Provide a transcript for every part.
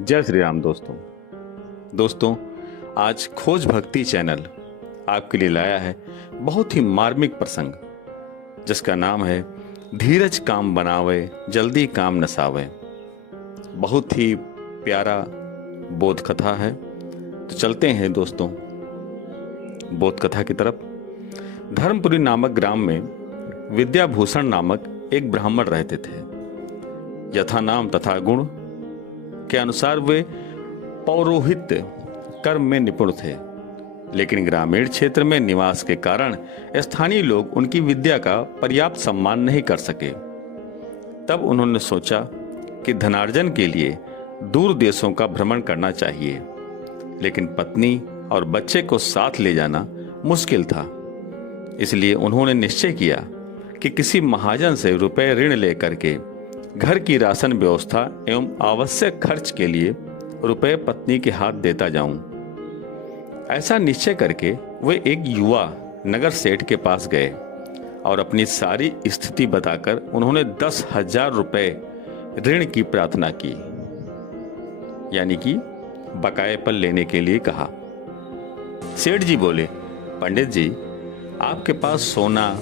जय श्री राम दोस्तों आज खोज भक्ति चैनल आपके लिए लाया है बहुत ही मार्मिक प्रसंग, जिसका नाम है धीरज काम बनावे जल्दी काम नसावे। बहुत ही प्यारा बोध कथा है। तो चलते हैं दोस्तों बोध कथा की तरफ। धर्मपुरी नामक ग्राम में विद्याभूषण नामक एक ब्राह्मण रहते थे। यथा नाम तथा गुण के अनुसार वे पौरोहित्य कर्म में निपुण थे, लेकिन ग्रामीण क्षेत्र में निवास के कारण स्थानीय लोग उनकी विद्या का पर्याप्त सम्मान नहीं कर सके। तब उन्होंने सोचा कि धनार्जन के लिए दूर देशों का भ्रमण करना चाहिए, लेकिन पत्नी और बच्चे को साथ ले जाना मुश्किल था। इसलिए उन्होंने निश्चय किया कि किसी महाजन से रुपए ऋण लेकर के घर की राशन व्यवस्था एवं आवश्यक खर्च के लिए रुपए पत्नी के हाथ देता जाऊं। ऐसा निश्चय करके वे एक युवा नगर सेठ के पास गए और अपनी सारी स्थिति बताकर उन्होंने 10,000 रुपए ऋण की प्रार्थना की, यानी कि बकाये पर लेने के लिए कहा। सेठ जी बोले, पंडित जी, आपके पास सोना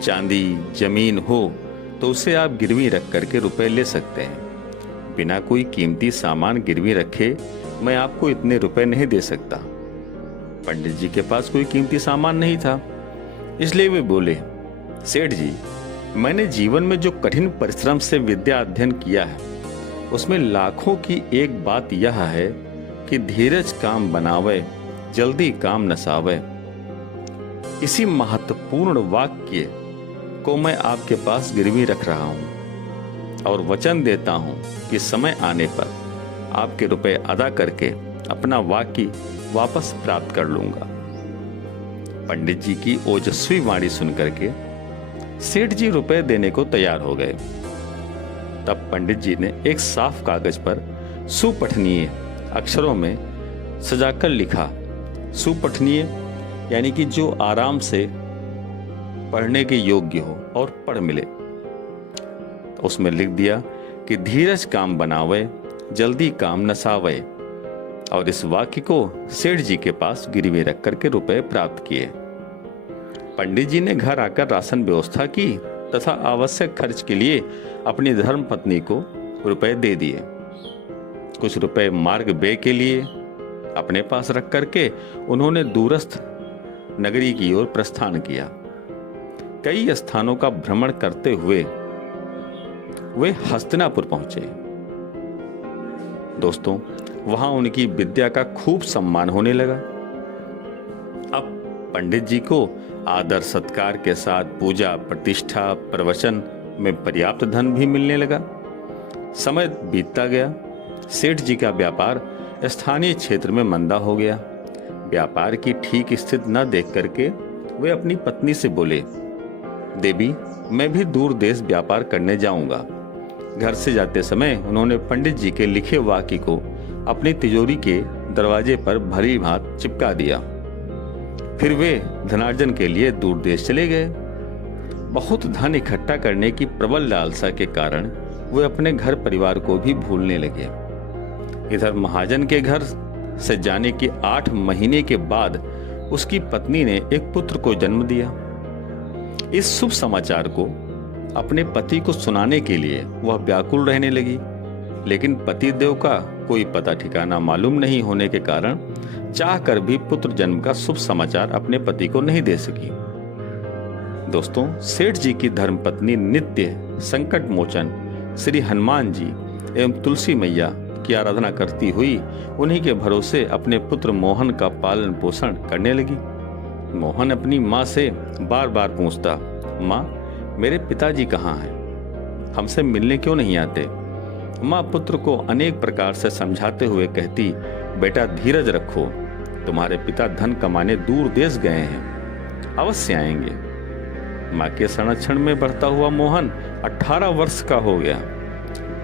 चांदी जमीन हो तो उसे आप गिरवी रख करके रुपए ले सकते हैं। बिना कोई कीमती सामान गिरवी रखे मैं आपको इतने रुपए नहीं दे सकता। पंडित जी के पास कोई कीमती सामान नहीं था, इसलिए वे बोले, सेठ जी, मैंने जीवन में जो कठिन परिश्रम से विद्या अध्ययन किया है उसमें लाखों की एक बात यह है कि धीरज काम बनावे जल्दी काम नसावे। इसी महत्वपूर्ण वाक्य को मैं आपके पास गिरवी रख रहा हूं और वचन देता हूं कि समय आने पर आपके रुपए अदा करके अपना वाक्य वापस प्राप्त कर लूंगा। पंडित जी की ओजस्वी वाणी सुनकर के सेठ जी रुपए देने को तैयार हो गए। तब पंडित जी ने एक साफ कागज पर सुपठनीय अक्षरों में सजाकर लिखा। सुपठनीय यानी कि जो आराम से पढ़ने के योग्य हो और पढ़ मिले। तो उसमें लिख दिया कि धीरज काम बनावे जल्दी काम नसावे, और इस वाक्य को सेठ जी के पास गिरवी रख करके रुपए प्राप्त किए। पंडित जी ने घर आकर राशन व्यवस्था की तथा आवश्यक खर्च के लिए अपनी धर्म पत्नी को रुपए दे दिए। कुछ रुपए मार्ग व्यय के लिए अपने पास रख करके उन्होंने दूरस्थ नगरी की ओर प्रस्थान किया। कई स्थानों का भ्रमण करते हुए वे हस्तिनापुर पहुंचे। दोस्तों, वहां उनकी विद्या का खूब सम्मान होने लगा। अब पंडित जी को आदर सत्कार के साथ पूजा प्रतिष्ठा प्रवचन में पर्याप्त धन भी मिलने लगा। समय बीतता गया। सेठ जी का व्यापार स्थानीय क्षेत्र में मंदा हो गया। व्यापार की ठीक स्थिति न देख करके वे अपनी पत्नी से बोले, देवी, मैं भी दूर देश व्यापार करने जाऊंगा। घर से जाते समय उन्होंने पंडित जी के लिखे वाक्य को अपनी तिजोरी के दरवाजे पर भली भांति चिपका दिया। फिर वे धनार्जन के लिए दूर देश चले गए। बहुत धन इकट्ठा करने की प्रबल लालसा के कारण वे अपने घर परिवार को भी भूलने लगे। इधर महाजन के घर से जाने के 8 महीने के बाद उसकी पत्नी ने एक पुत्र को जन्म दिया। इस शुभ समाचार को अपने पति को सुनाने के लिए वह व्याकुल रहने लगी, लेकिन पति देव का कोई पता ठिकाना मालूम नहीं होने के कारण चाहकर भी पुत्र जन्म का शुभ समाचार अपने पति को नहीं दे सकी। दोस्तों, सेठ जी की धर्मपत्नी नित्य संकट मोचन श्री हनुमान जी एवं तुलसी मैया की आराधना करती हुई उन्हीं के भरोसे अपने पुत्र मोहन का पालन पोषण करने लगी। मोहन अपनी माँ से बार बार पूछता, माँ, मेरे पिताजी कहाँ हैं? हमसे मिलने क्यों नहीं आते? माँ पुत्र को अनेक प्रकार से समझाते हुए कहती, बेटा धीरज रखो, तुम्हारे पिता धन कमाने दूर देश गए हैं, अवश्य आएंगे। माँ के संरक्षण में बढ़ता हुआ मोहन 18 वर्ष का हो गया।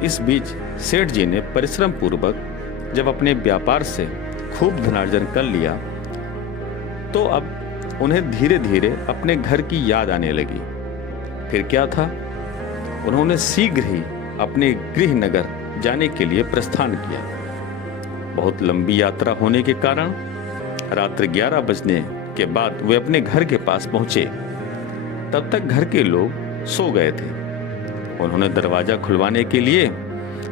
इस बीच सेठ जी ने परिश्रम पूर्वक जब अपने व्यापार से खूब धनार्जन कर लिया तो अब उन्हें धीरे धीरे अपने घर की याद आने लगी। फिर क्या था, उन्होंने शीघ्र ही अपने गृह नगर जाने के लिए प्रस्थान किया। बहुत लंबी यात्रा होने के कारण रात्रि 11 बजने के बाद वे अपने घर के पास पहुंचे। तब तक घर के लोग सो गए थे। उन्होंने दरवाजा खुलवाने के लिए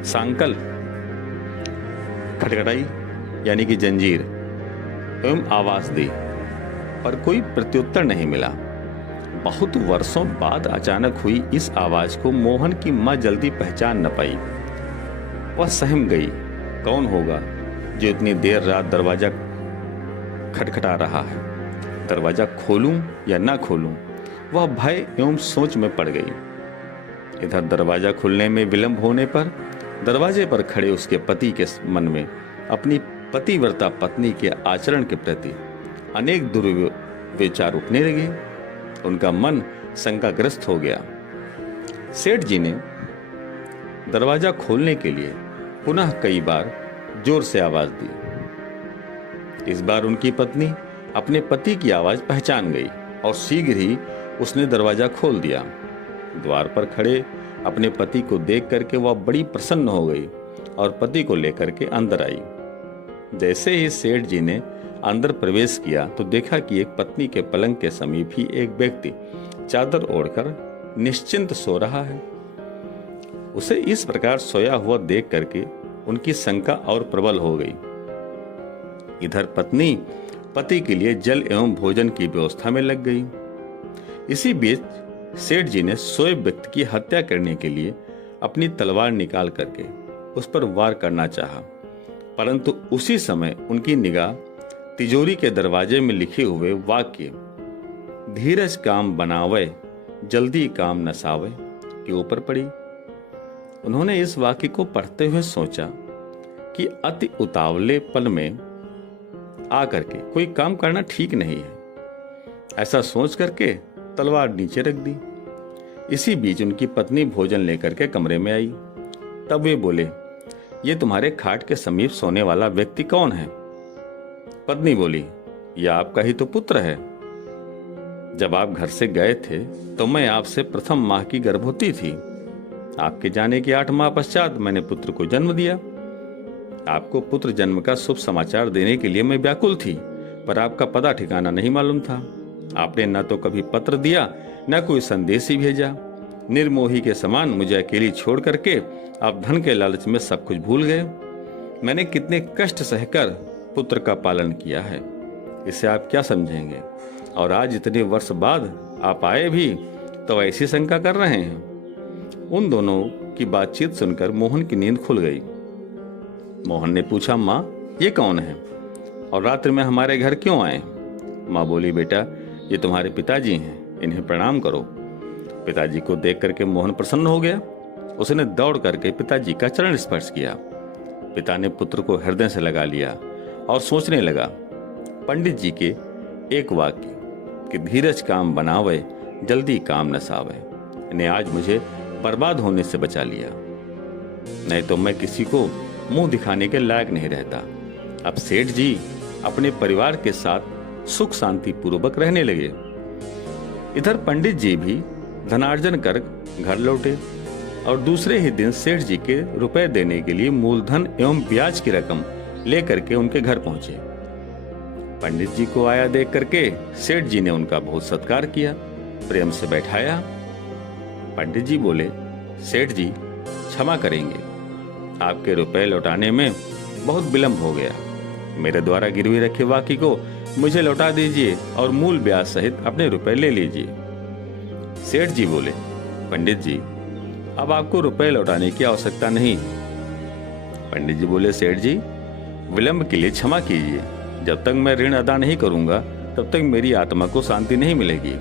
सांकल खटखटाई, यानी कि जंजीर, एवं आवाज दी, पर कोई प्रत्युत्तर नहीं मिला। बहुत वर्षों बाद अचानक हुई इस आवाज को मोहन की मां जल्दी पहचान न पाई। वह सहम गई। कौन होगा जो इतनी देर रात दरवाजा खटखटा रहा है? दरवाजा खोलूं या ना खोलूं, वह भय एवं सोच में पड़ गई। इधर दरवाजा खुलने में विलंब होने पर दरवाजे पर खड़े उसके पति के मन में अपनी पतिव्रता पत्नी के आचरण के प्रति अनेक दुर्विचार उठने लगे। उनका मन शंकाग्रस्त हो गया। सेठ जी ने दरवाजा खोलने के लिए पुनः कई बार जोर से आवाज दी। इस बार उनकी पत्नी अपने पति की आवाज पहचान गई और शीघ्र ही उसने दरवाजा खोल दिया। द्वार पर खड़े अपने पति को देख करके वह बड़ी प्रसन्न हो गई और पति को लेकर के अंदर आई। जैसे ही सेठ जी ने अंदर प्रवेश किया तो देखा कि एक पत्नी के पलंग के समीप ही एक व्यक्ति चादर ओढ़कर निश्चिंत सो रहा है। उसे इस प्रकार सोया हुआ देख करके उनकी शंका और प्रबल हो गई। इधर पत्नी पति के लिए जल एवं भोजन की व्यवस्था में लग गई। इसी बीच सेठ जी ने सोए व्यक्ति की हत्या करने के लिए अपनी तलवार निकाल करके उस पर वार करना चाहा, परंतु उसी समय उनकी निगाह तिजोरी के दरवाजे में लिखे हुए वाक्य धीरज काम बनावे जल्दी काम नसावे के ऊपर पड़ी। उन्होंने इस वाक्य को पढ़ते हुए सोचा कि अति उतावले पल में आकर के कोई काम करना ठीक नहीं है। ऐसा सोच करके तलवार नीचे रख दी। इसी बीच उनकी पत्नी भोजन लेकर के कमरे में आई। तब वे बोले, ये तुम्हारे खाट के समीप सोने वाला व्यक्ति कौन है? पत्नी बोली, यह आपका ही तो पुत्र है। जब आप घर से गए थे तो मैं आपसे प्रथम माह की गर्भवती थी। आपके जाने के 8 माह पश्चात मैंने पुत्र को जन्म दिया। आपको पुत्र जन्म का शुभ समाचार देने के लिए मैं व्याकुल थी, पर आपका पता ठिकाना नहीं मालूम था। आपने न तो कभी पत्र दिया न कोई संदेश ही भेजा। निर्मोही के समान मुझे अकेली छोड़ करके आप धन के लालच में सब कुछ भूल गए। मैंने कितने कष्ट सहकर पुत्र का पालन किया है, इसे आप क्या समझेंगे? और आज इतने वर्ष बाद आप आए भी तो ऐसी शंका कर रहे हैं। उन दोनों की बातचीत सुनकर मोहन की नींद खुल गई। मोहन ने पूछा, माँ ये कौन है और रात्रि में हमारे घर क्यों आए? माँ बोली, बेटा ये तुम्हारे पिताजी हैं, इन्हें प्रणाम करो। पिताजी को देख करके मोहन प्रसन्न हो गया। उसने दौड़ करके पिताजी का चरण स्पर्श किया। पिता ने पुत्र को हृदय से लगा लिया और सोचने लगा, पंडित जी के एक वाक्य कि धीरज काम बनावे जल्दी काम नसावे ने आज मुझे बर्बाद होने से बचा लिया। नहीं तो मैं किसी को मुंह दिखाने के लायक नहीं रहता। अब सेठ जी अपने परिवार के साथ सुख शांति पूर्वक रहने लगे। इधर पंडित जी भी धनार्जन कर घर लौटे और दूसरे ही दिन सेठ जी के रुपए देने के लिए मूलधन एवं ब्याज की रकम लेकर के उनके घर पहुंचे। पंडित जी को आया देख करके सेठ जी ने उनका बहुत सत्कार किया, प्रेम से बैठाया। पंडित जी बोले, सेठ जी क्षमा करेंगे, आपके रुपए लौटाने में बहुत विलंब हो गया। मेरे द्वारा गिरवी रखे वाक्य को मुझे लौटा दीजिए और मूल ब्याज सहित अपने रुपए ले लीजिए। सेठ जी बोले, पंडित जी अब आपको रुपए लौटाने की आवश्यकता नहीं। पंडित जी बोले, सेठ जी विलंब के लिए क्षमा कीजिए। जब तक मैं ऋण अदा नहीं करूंगा तब तक मेरी आत्मा को शांति नहीं मिलेगी।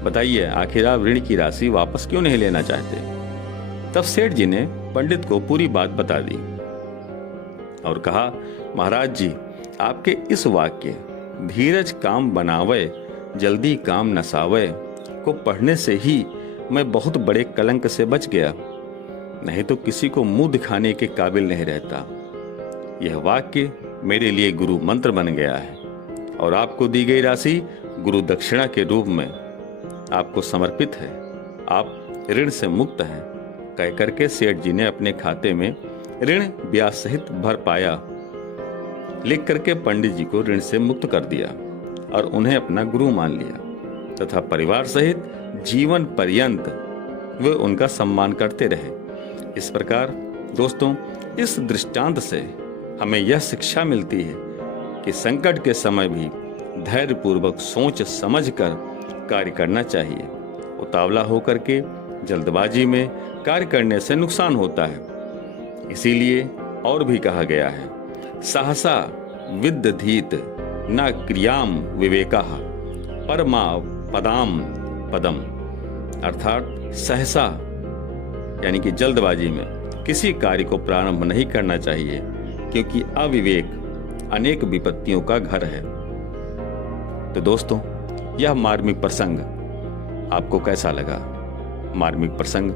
बताइए आखिर आप ऋण की राशि वापस क्यों नहीं लेना चाहते? तब सेठ जी ने पंडित को पूरी बात बता दी और कहा, महाराज जी आपके इस वाक्य धीरज काम बनावे जल्दी काम नसावे को पढ़ने से ही मैं बहुत बड़े कलंक से बच गया, नहीं तो किसी को मुंह दिखाने के काबिल नहीं रहता। यह वाक्य मेरे लिए गुरु मंत्र बन गया है और आपको दी गई राशि गुरु दक्षिणा के रूप में आपको समर्पित है। आप ऋण से मुक्त हैं। कह करके सेठ जी ने अपने खाते में ऋण ब्याज सहित भर पाया लिख करके पंडित जी को ऋण से मुक्त कर दिया और उन्हें अपना गुरु मान लिया तथा परिवार सहित जीवन पर्यंत वे उनका सम्मान करते रहे। इस प्रकार दोस्तों, इस दृष्टांत से हमें यह शिक्षा मिलती है कि संकट के समय भी धैर्यपूर्वक सोच समझकर कार्य करना चाहिए। उतावला होकर के जल्दबाजी में कार्य करने से नुकसान होता है। इसीलिए और भी कहा गया है, सहसा विदधीत न क्रियाम विवेकः परमा पदाम पदम। अर्थात सहसा यानी कि जल्दबाजी में किसी कार्य को प्रारंभ नहीं करना चाहिए, क्योंकि अविवेक अनेक विपत्तियों का घर है। तो दोस्तों, यह मार्मिक प्रसंग आपको कैसा लगा? मार्मिक प्रसंग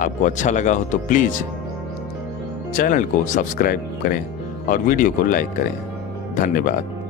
आपको अच्छा लगा हो तो प्लीज चैनल को सब्सक्राइब करें और वीडियो को लाइक करें। धन्यवाद।